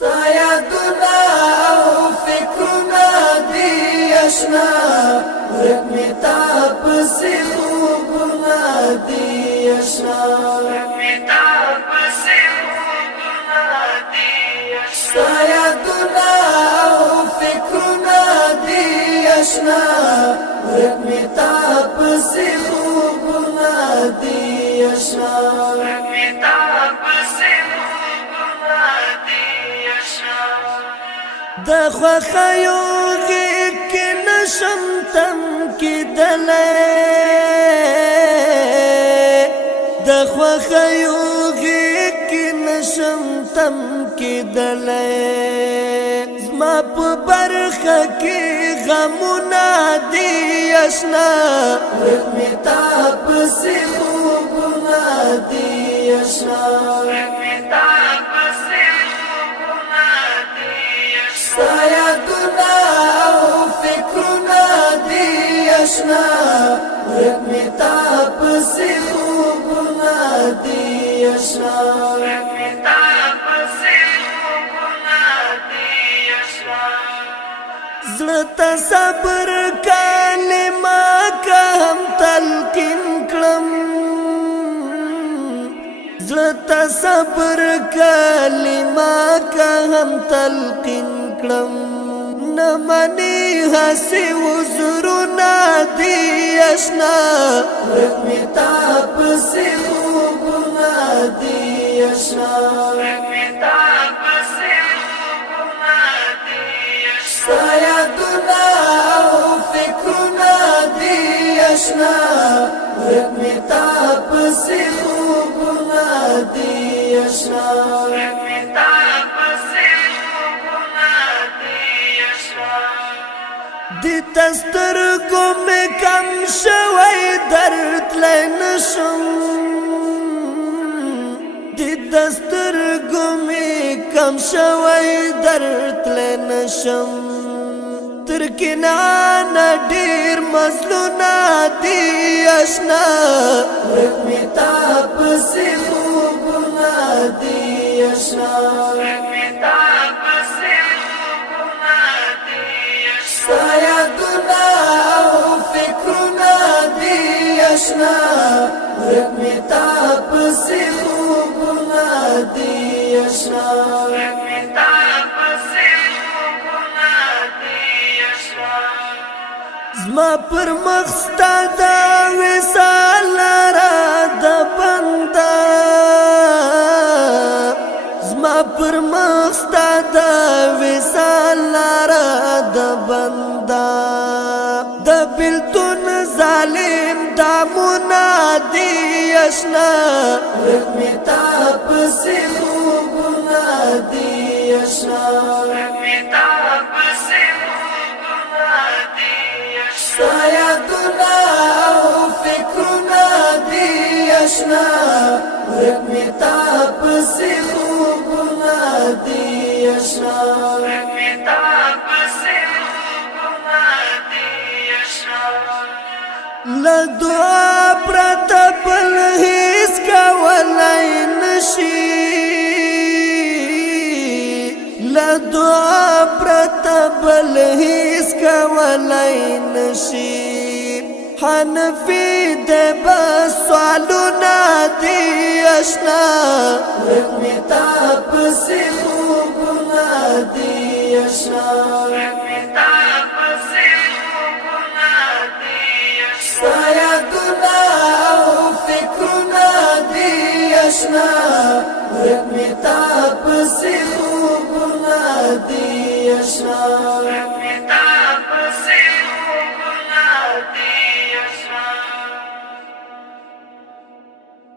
سایدنا او فکرنا دی اشنا ورک می تا پسی خوبنا دی اشنا ورک می تا پسی خوبنا دی اشنا سایدنا او فکرنا دی اشنا ورک می تا پسی خوبنا دی اشنا ورک می تا پسی د خوخیو غیب کی نشم تم کی دلے د خوخیو غیب کی نشم تم کی دلے زما په برخه کی غمونه دی اشنا ورک می تا پسی خوبونه دی اشنا ورک می تا سایدنا او فکرنا دی اشنا ورک می تا پسی خوبنا دی اشنا ورک می تا پسی خوبنا دی اشنا زړه صبر کلمه که هم تلقین کړم زړه صبر کلمه که هم تلقین نمانی حسی وزرنا دی اشنا ورک می تا پسی خوبنا دی اشنا ورک می تا پسی خوبنا دی اشنا سایدنا او فکرنا دی اشنا ورک می تا پسی خوبنا دی اشنا ورک می تا دی تسترگو میں کم شوی درد لینشم دی تسترگو میں کم شوی درد لینشم ترکنان دیر مظلونا دی اشنا ورک می تا پسی خوبنا دی اشنا ورک می تا سایدنا او فکرنا دی اشنا ورک می تا پسی خوبنا دی اشنا ورک می تا پسی خوبنا دی اشنا زما پر مخستا دا وصال را د بندا زما پر مخستا دا وصال را د بندا د بلتون ظالم دا منادی اشنا ورک می تا پسی خوبنا دی اشنا ورک می تا پسی خوبنا دی اشنا سایدنا او فکرنا دی اشنا ورک می تا پسی خوبنا دی اشنا ورک می تا لدعا پرتا بل هیس کولای نشی لدعا پرتا بل هیس کولای نشی حنفی دے بس سوالونا دی اشنا ورک می تا پسی خوبنا دی اشنا ورک می تا سایدنا او فکرنا دی اشنا ورک می تا پسی خوبنا دی اشنا